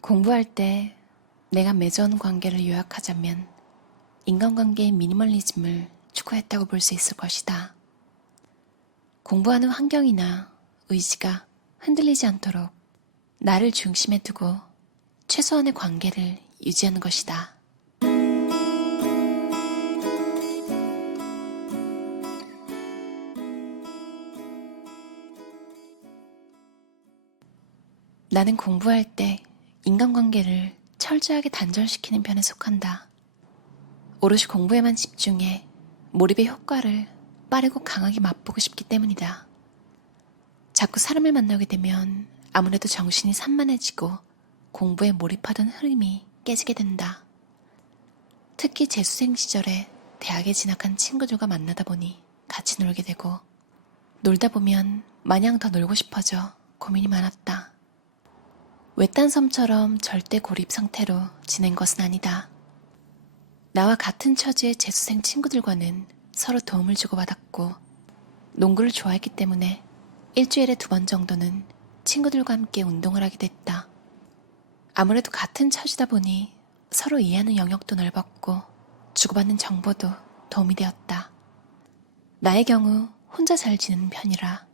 공부할 때 내가 맺어온 관계를 요약하자면 인간관계의 미니멀리즘을 추구했다고 볼 수 있을 것이다. 공부하는 환경이나 의지가 흔들리지 않도록 나를 중심에 두고 최소한의 관계를 유지하는 것이다. 나는 공부할 때 인간관계를 철저하게 단절시키는 편에 속한다. 오롯이 공부에만 집중해 몰입의 효과를 빠르고 강하게 맛보고 싶기 때문이다. 자꾸 사람을 만나게 되면 아무래도 정신이 산만해지고 공부에 몰입하던 흐름이 깨지게 된다. 특히 재수생 시절에 대학에 진학한 친구들과 만나다 보니 같이 놀게 되고 놀다 보면 마냥 더 놀고 싶어져 고민이 많았다. 외딴 섬처럼 절대 고립 상태로 지낸 것은 아니다. 나와 같은 처지의 재수생 친구들과는 서로 도움을 주고받았고 농구를 좋아했기 때문에 일주일에 2번 정도는 친구들과 함께 운동을 하게 됐다. 아무래도 같은 처지다 보니 서로 이해하는 영역도 넓었고 주고받는 정보도 도움이 되었다. 나의 경우 혼자 잘 지내는 편이라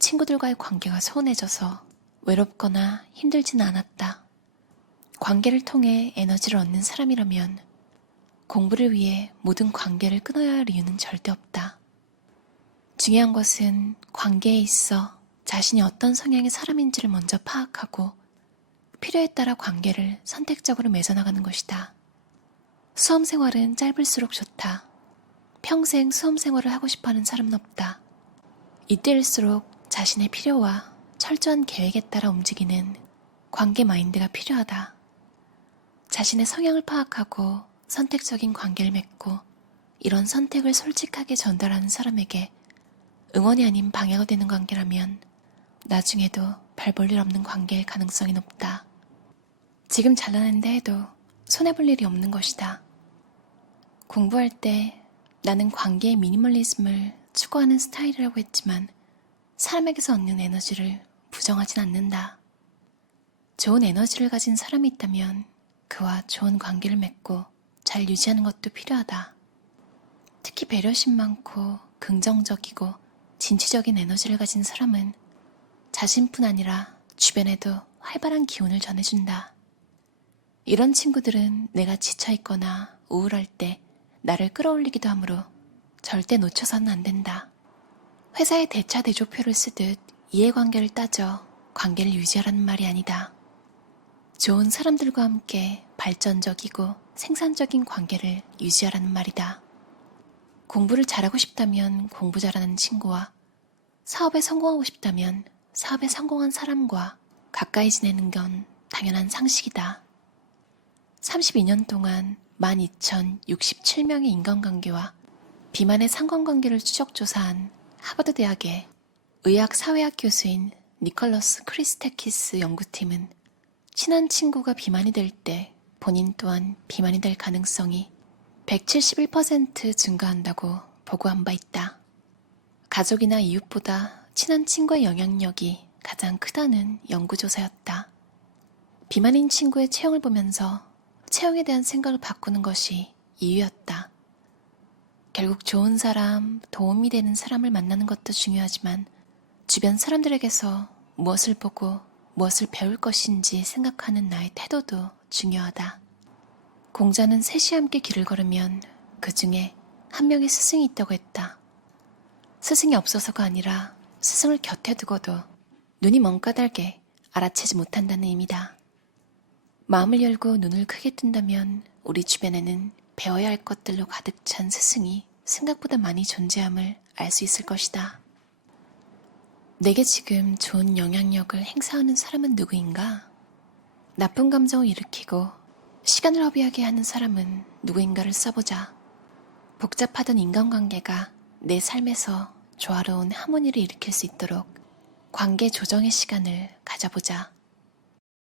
친구들과의 관계가 소원해져서 외롭거나 힘들지는 않았다. 관계를 통해 에너지를 얻는 사람이라면 공부를 위해 모든 관계를 끊어야 할 이유는 절대 없다. 중요한 것은 관계에 있어 자신이 어떤 성향의 사람인지를 먼저 파악하고 필요에 따라 관계를 선택적으로 맺어나가는 것이다. 수험 생활은 짧을수록 좋다. 평생 수험 생활을 하고 싶어하는 사람은 없다. 이때일수록 자신의 필요와 철저한 계획에 따라 움직이는 관계 마인드가 필요하다. 자신의 성향을 파악하고 선택적인 관계를 맺고 이런 선택을 솔직하게 전달하는 사람에게 응원이 아닌 방해가 되는 관계라면 나중에도 별 볼 일 없는 관계일 가능성이 높다. 지금 잘나는데 해도 손해볼 일이 없는 것이다. 공부할 때 나는 관계의 미니멀리즘을 추구하는 스타일이라고 했지만 사람에게서 얻는 에너지를 부정하진 않는다. 좋은 에너지를 가진 사람이 있다면 그와 좋은 관계를 맺고 잘 유지하는 것도 필요하다. 특히 배려심 많고 긍정적이고 진취적인 에너지를 가진 사람은 자신뿐 아니라 주변에도 활발한 기운을 전해준다. 이런 친구들은 내가 지쳐있거나 우울할 때 나를 끌어올리기도 하므로 절대 놓쳐서는 안 된다. 회사의 대차 대조표를 쓰듯 이해관계를 따져 관계를 유지하라는 말이 아니다. 좋은 사람들과 함께 발전적이고 생산적인 관계를 유지하라는 말이다. 공부를 잘하고 싶다면 공부 잘하는 친구와 사업에 성공하고 싶다면 사업에 성공한 사람과 가까이 지내는 건 당연한 상식이다. 32년 동안 12,067명의 인간관계와 비만의 상관관계를 추적조사한 하버드 대학의 의학사회학 교수인 니콜러스 크리스테키스 연구팀은 친한 친구가 비만이 될 때 본인 또한 비만이 될 가능성이 171% 증가한다고 보고한 바 있다. 가족이나 이웃보다 친한 친구의 영향력이 가장 크다는 연구조사였다. 비만인 친구의 체형을 보면서 체형에 대한 생각을 바꾸는 것이 이유였다. 결국 좋은 사람, 도움이 되는 사람을 만나는 것도 중요하지만 주변 사람들에게서 무엇을 보고 무엇을 배울 것인지 생각하는 나의 태도도 중요하다. 공자는 셋이 함께 길을 걸으면 그 중에 한 명의 스승이 있다고 했다. 스승이 없어서가 아니라 스승을 곁에 두고도 눈이 먼 까닭에 알아채지 못한다는 의미다. 마음을 열고 눈을 크게 뜬다면 우리 주변에는 배워야 할 것들로 가득 찬 스승이 생각보다 많이 존재함을 알 수 있을 것이다. 내게 지금 좋은 영향력을 행사하는 사람은 누구인가? 나쁜 감정을 일으키고 시간을 허비하게 하는 사람은 누구인가를 써보자. 복잡하던 인간관계가 내 삶에서 조화로운 하모니를 일으킬 수 있도록 관계 조정의 시간을 가져보자.